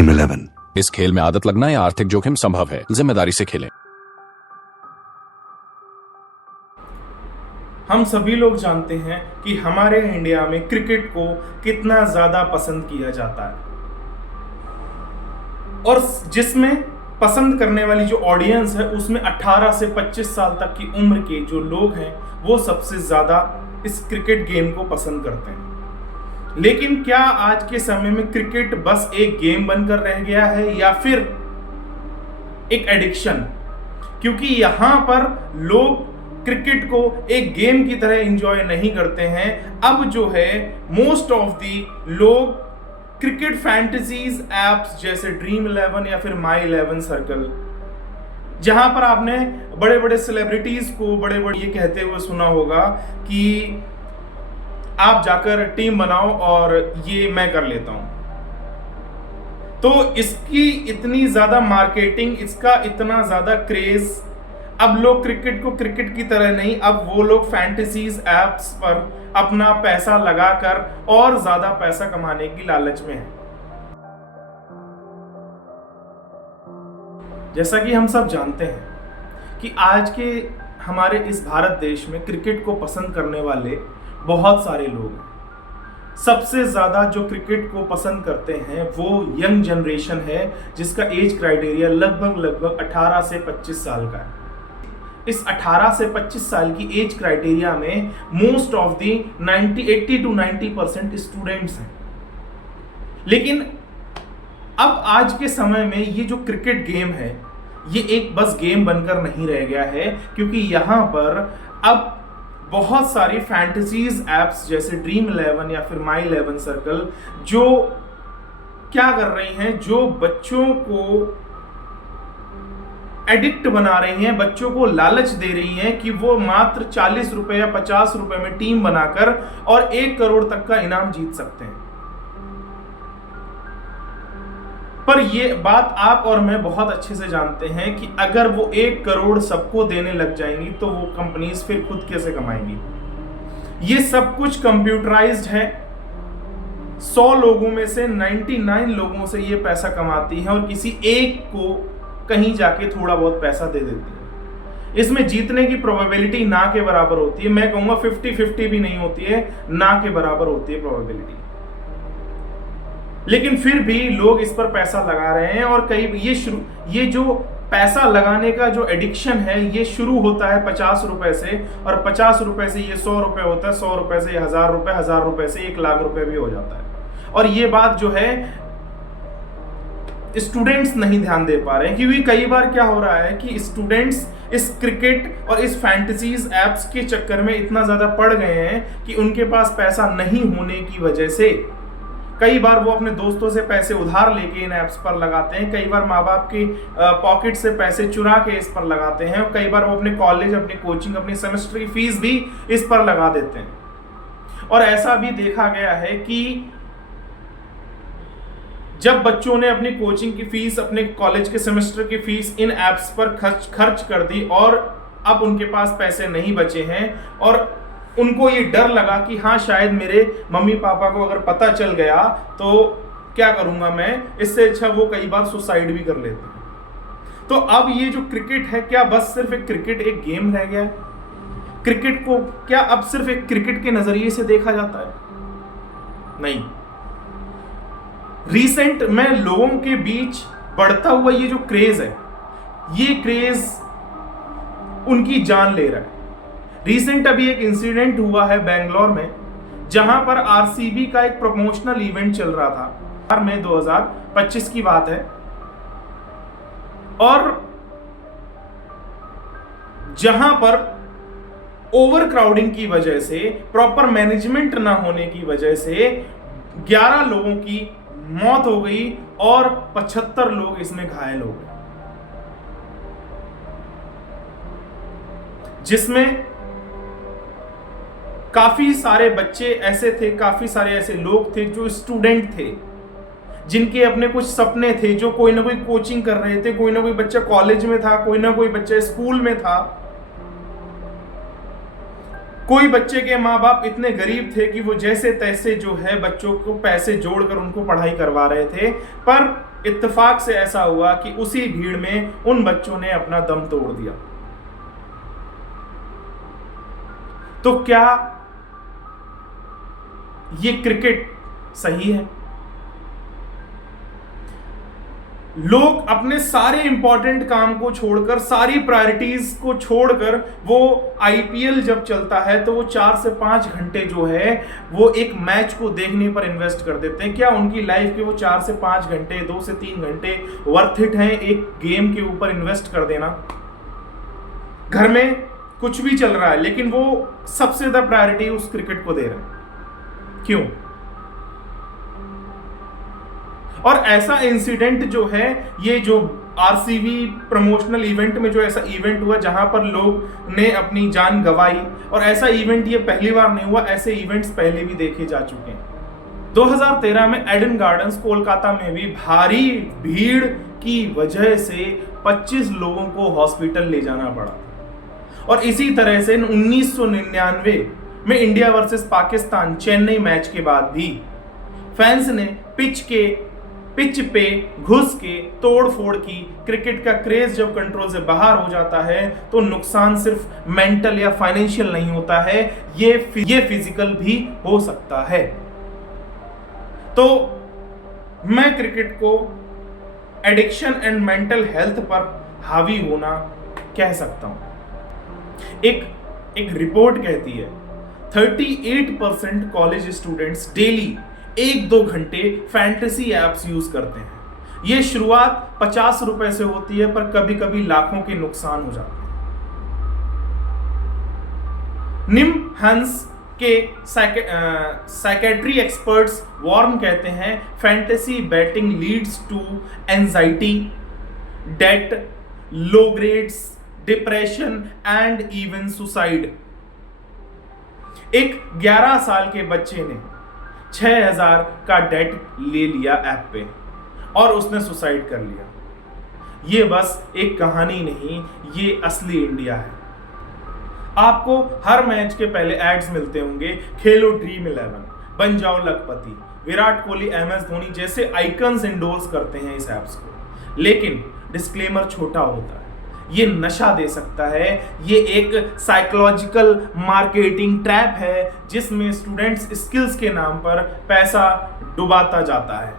Dream11। इस खेल में आदत लगना या आर्थिक जोखिम संभव है, जिम्मेदारी से खेलें। हम सभी लोग जानते हैं कि हमारे इंडिया में क्रिकेट को कितना ज़्यादा पसंद किया जाता है और जिसमें पसंद करने वाली जो ऑडियंस है उसमें 18 से 25 साल तक की उम्र के जो लोग हैं वो सबसे ज़्यादा इस क्रिकेट गेम को पसंद करते हैं। लेकिन क्या आज के समय में क्रिकेट बस एक गेम बनकर रह गया है या फिर एक एडिक्शन? क्योंकि यहाँ पर लोग क्रिकेट को एक गेम की तरह एंजॉय नहीं करते हैं। अब जो है मोस्ट ऑफ दी लोग क्रिकेट फैंटेसीज एप्स जैसे Dream11 या फिर My11 सर्कल, जहां पर आपने बड़े बड़े सेलिब्रिटीज को बड़े बड़े ये कहते हुए सुना होगा कि आप जाकर टीम बनाओ और ये मैं कर लेता हूं। तो इसकी इतनी ज्यादा मार्केटिंग, इसका इतना ज्यादा क्रेज, अब लोग क्रिकेट को क्रिकेट की तरह नहीं, अब वो लोग फैंटेसीज एप्स पर अपना पैसा लगाकर और ज्यादा पैसा कमाने की लालच में है। जैसा कि हम सब जानते हैं कि आज के हमारे इस भारत देश में क्रिकेट को पसंद करने वाले बहुत सारे लोग हैं। सबसे ज़्यादा जो क्रिकेट को पसंद करते हैं वो यंग जनरेशन है, जिसका एज क्राइटेरिया लगभग 18 से 25 साल का है। इस 18 से 25 साल की एज क्राइटेरिया में most of the 80 to 90% students हैं। लेकिन अब आज के समय में ये जो क्रिकेट गेम है ये एक बस गेम बनकर नहीं रह गया है, क्योंकि यहाँ पर अब बहुत सारी फैंटेसीज एप्स जैसे Dream11 या फिर My11 सर्कल जो क्या कर रही हैं, जो बच्चों को एडिक्ट बना रही हैं, बच्चों को लालच दे रही हैं कि वो मात्र 40 रुपए या 50 रुपए में टीम बनाकर और 1 करोड़ तक का इनाम जीत सकते हैं। पर ये बात आप और मैं बहुत अच्छे से जानते हैं कि अगर वो 1 करोड़ सबको देने लग जाएंगी तो वो कंपनीज फिर खुद कैसे कमाएंगी। ये सब कुछ कंप्यूटराइज्ड है। 100 लोगों में से 99 लोगों से ये पैसा कमाती है और किसी एक को कहीं जाके थोड़ा बहुत पैसा दे देती है। इसमें जीतने की प्रोबेबिलिटी ना के बराबर होती है। मैं कहूंगा 50-50 भी नहीं होती है, ना के बराबर होती है प्रोबेबिलिटी। लेकिन फिर भी लोग इस पर पैसा लगा रहे हैं और ये जो पैसा लगाने का जो एडिक्शन है ये शुरू होता है 50 रुपए से, और 50 रुपए से ये 100 रुपए होता है, 100 रुपए से 1000 रुपए, 1000 रुपए से 1 लाख रुपए भी हो जाता है। और ये बात जो है स्टूडेंट्स नहीं ध्यान दे पा रहे हैं, क्योंकि कई बार क्या हो रहा है कि स्टूडेंट्स इस क्रिकेट और इस फैंटेसीज एप्स के चक्कर में इतना ज्यादा पड़ गए हैं कि उनके पास पैसा नहीं होने की वजह से कई बार वो अपने दोस्तों से पैसे उधार लेके इन ऐप्स पर लगाते हैं, कई बार माँ बाप की पॉकेट से पैसे चुरा के इस पर लगाते हैं, और कई बार वो अपने कॉलेज, अपनी कोचिंग, अपनी सेमेस्टर की फीस भी इस पर लगा देते हैं। और ऐसा भी देखा गया है कि जब बच्चों ने अपनी कोचिंग की फीस, अपने कॉलेज के सेमेस्टर की फीस इन ऐप्स पर खर्च कर दी और अब उनके पास पैसे नहीं बचे हैं और उनको ये डर लगा कि हाँ शायद मेरे मम्मी पापा को अगर पता चल गया तो क्या करूंगा मैं, इससे अच्छा वो कई बार सुसाइड भी कर लेते हैं। तो अब ये जो क्रिकेट है, क्या बस सिर्फ एक क्रिकेट एक गेम रह गया है? क्रिकेट को क्या अब सिर्फ एक क्रिकेट के नजरिए से देखा जाता है? नहीं। रिसेंट में लोगों के बीच बढ़ता हुआ ये जो क्रेज है, ये क्रेज उनकी जान ले रहा है। रिसेंट अभी एक इंसिडेंट हुआ है बेंगलोर में, जहां पर आरसीबी का एक प्रमोशनल इवेंट चल रहा था। में 2025 की बात है, और जहां पर ओवर क्राउडिंग की वजह से, प्रॉपर मैनेजमेंट ना होने की वजह से 11 लोगों की मौत हो गई और 75 लोग इसमें घायल हो गए, जिसमें काफी सारे बच्चे ऐसे थे, काफी सारे ऐसे लोग थे जो स्टूडेंट थे, जिनके अपने कुछ सपने थे, जो कोई ना कोई कोचिंग कर रहे थे, कोई ना कोई बच्चा कॉलेज में था, कोई ना कोई बच्चा स्कूल में था, कोई बच्चे के माँ बाप इतने गरीब थे कि वो जैसे तैसे जो है बच्चों को पैसे जोड़कर उनको पढ़ाई करवा रहे थे। पर इत्तेफाक से ऐसा हुआ कि उसी भीड़ में उन बच्चों ने अपना दम तोड़ दिया। तो क्या ये क्रिकेट सही है? लोग अपने सारे इंपॉर्टेंट काम को छोड़कर, सारी प्रायोरिटीज को छोड़कर, वो आईपीएल जब चलता है तो वो 4 से 5 घंटे जो है वो एक मैच को देखने पर इन्वेस्ट कर देते हैं। क्या उनकी लाइफ के वो 4 से 5 घंटे, 2 से 3 घंटे वर्थ इट हैं एक गेम के ऊपर इन्वेस्ट कर देना? घर में कुछ भी चल रहा है लेकिन वो सबसे ज्यादा प्रायोरिटी उस क्रिकेट को दे रहे हैं। क्यों? और ऐसा इंसिडेंट जो है, ये जो आरसीबी प्रमोशनल इवेंट में जो ऐसा इवेंट हुआ जहां पर लोग ने अपनी जान गंवाई, और ऐसा इवेंट ये पहली बार नहीं हुआ, ऐसे इवेंट्स पहले भी देखे जा चुके हैं। 2013 में एडन गार्डन्स कोलकाता में भी भारी भीड़ की वजह से 25 लोगों को हॉस्पिटल ले जाना पड़ा। और इसी तरह से 1999 में India versus Pakistan Chennai match के बाद भी फैंस ने पिच पे घुस के तोड़ फोड़ की। क्रिकेट का क्रेज जब कंट्रोल से बाहर हो जाता है तो नुकसान सिर्फ मेंटल या फाइनेंशियल नहीं होता है, ये फिजिकल भी हो सकता है। तो मैं क्रिकेट को एडिक्शन एंड मेंटल हेल्थ पर हावी होना कह सकता हूं। एक रिपोर्ट कहती है 38% कॉलेज स्टूडेंट्स डेली 1-2 घंटे फैंटेसी एप्स यूज करते हैं। यह शुरुआत 50 रुपए से होती है पर कभी कभी लाखों के नुकसान हो जाते हैं। निम हंस के साइकेट्री एक्सपर्ट्स वॉर्न कहते हैं fantasy betting leads to anxiety, debt, low grades, depression and even suicide. एक 11 साल के बच्चे ने 6000 का डेट ले लिया ऐप पे और उसने सुसाइड कर लिया। ये बस एक कहानी नहीं, ये असली इंडिया है। आपको हर मैच के पहले एड्स मिलते होंगे, खेलो ड्रीम 11, बन जाओ लखपति, विराट कोहली, MS धोनी जैसे आइकन्स इंडोर्स करते हैं इस एप्स को। लेकिन डिस्क्लेमर छोटा होता है, ये नशा दे सकता है, ये एक साइकोलॉजिकल मार्केटिंग ट्रैप है जिसमें स्टूडेंट्स स्किल्स के नाम पर पैसा डुबाता जाता है।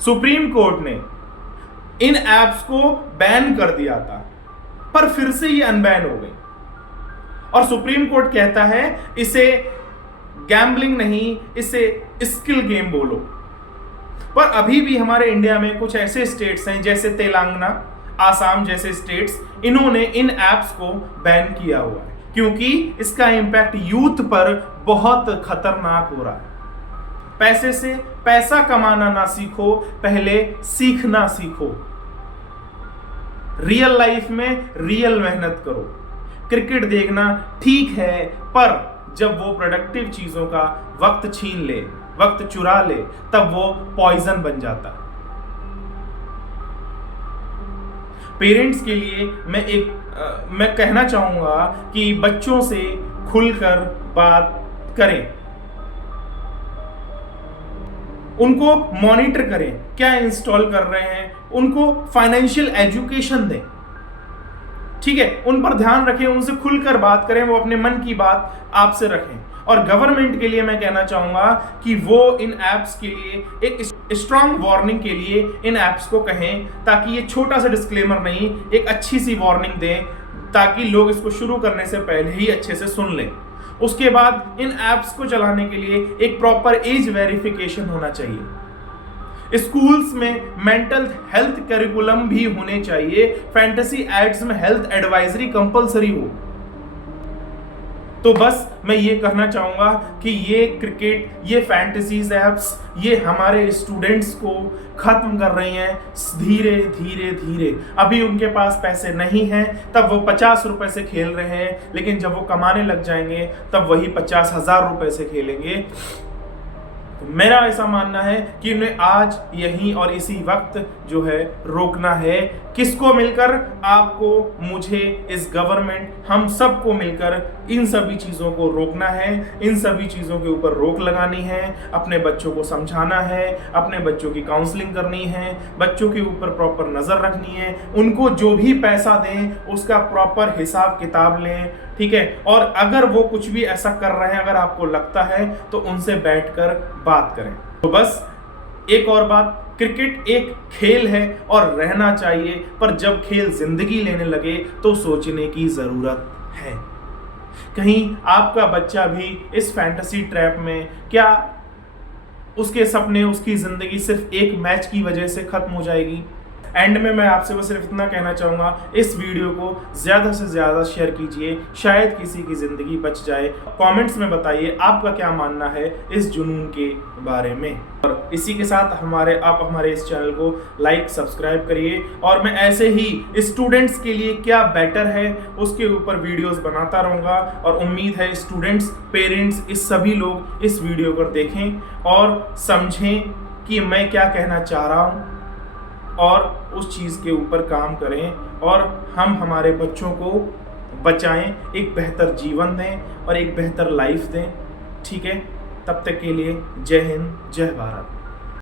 सुप्रीम कोर्ट ने इन एप्स को बैन कर दिया था पर फिर से ये अनबैन हो गई और सुप्रीम कोर्ट कहता है इसे गैम्बलिंग नहीं, इसे स्किल गेम बोलो। पर अभी भी हमारे इंडिया में कुछ ऐसे स्टेट्स हैं जैसे तेलंगाना, आसाम जैसे स्टेट्स, इन्होंने इन एप्स को बैन किया हुआ है क्योंकि इसका इंपैक्ट यूथ पर बहुत खतरनाक हो रहा है। पैसे से पैसा कमाना ना सीखो, पहले सीखना सीखो। रियल लाइफ में रियल मेहनत करो। क्रिकेट देखना ठीक है पर जब वो प्रोडक्टिव चीजों का वक्त छीन ले, वक्त चुरा ले, तब वो पॉइजन बन जाता है। पेरेंट्स के लिए मैं कहना चाहूंगा कि बच्चों से खुलकर बात करें, उनको मॉनिटर करें क्या इंस्टॉल कर रहे हैं, उनको फाइनेंशियल एजुकेशन दें, ठीक है, उन पर ध्यान रखें, उनसे खुलकर बात करें, वो अपने मन की बात आपसे रखें। और गवर्नमेंट के लिए मैं कहना चाहूंगा कि वो इन एप्स के लिए एक स्ट्रांग वार्निंग के लिए इन एप्स को कहें ताकि ये छोटा सा डिस्क्लेमर नहीं, एक अच्छी सी वार्निंग दें ताकि लोग इसको शुरू करने से पहले ही अच्छे से सुन लें। उसके बाद इन एप्स को चलाने के लिए एक प्रॉपर एज वेरिफिकेशन होना चाहिए। स्कूल्स में मेंटल हेल्थ करिकुलम भी होने चाहिए। फैंटेसी एड्स में हेल्थ एडवाइजरी कंपलसरी हो। तो बस मैं ये कहना चाहूंगा कि ये क्रिकेट, ये फैंटेसीज एप्स, ये हमारे स्टूडेंट्स को खत्म कर रही हैं धीरे धीरे धीरे। अभी उनके पास पैसे नहीं हैं तब वो 50 रुपए से खेल रहे हैं, लेकिन जब वो कमाने लग जाएंगे तब वही 50,000 रुपए से खेलेंगे। तो मेरा ऐसा मानना है कि उन्हें आज यहीं और इसी वक्त जो है रोकना है। किसको मिलकर? आपको, मुझे, इस गवर्नमेंट, हम सबको मिलकर इन सभी चीज़ों को रोकना है। इन सभी चीज़ों के ऊपर रोक लगानी है, अपने बच्चों को समझाना है, अपने बच्चों की काउंसलिंग करनी है, बच्चों के ऊपर प्रॉपर नज़र रखनी है, उनको जो भी पैसा दें उसका प्रॉपर हिसाब किताब लें, ठीक है। और अगर वो कुछ भी ऐसा कर रहे हैं, अगर आपको लगता है, तो उनसे बैठकर बात करें। तो बस एक और बात, क्रिकेट एक खेल है और रहना चाहिए, पर जब खेल जिंदगी लेने लगे तो सोचने की जरूरत है। कहीं आपका बच्चा भी इस फैंटेसी ट्रैप में, क्या उसके सपने, उसकी जिंदगी सिर्फ एक मैच की वजह से खत्म हो जाएगी? एंड में मैं आपसे बस सिर्फ इतना कहना चाहूँगा, इस वीडियो को ज़्यादा से ज़्यादा शेयर कीजिए, शायद किसी की ज़िंदगी बच जाए। कमेंट्स में बताइए आपका क्या मानना है इस जुनून के बारे में। और इसी के साथ आप हमारे इस चैनल को लाइक सब्सक्राइब करिए, और मैं ऐसे ही स्टूडेंट्स के लिए क्या बेटर है उसके ऊपर वीडियोस बनाता रहूँगा। और उम्मीद है स्टूडेंट्स, पेरेंट्स, इस सभी लोग इस वीडियो को देखें और समझें कि मैं क्या कहना चाह रहा हूँ, और उस चीज़ के ऊपर काम करें, और हम हमारे बच्चों को बचाएं, एक बेहतर जीवन दें और एक बेहतर लाइफ दें, ठीक है। तब तक के लिए जय हिंद, जय भारत।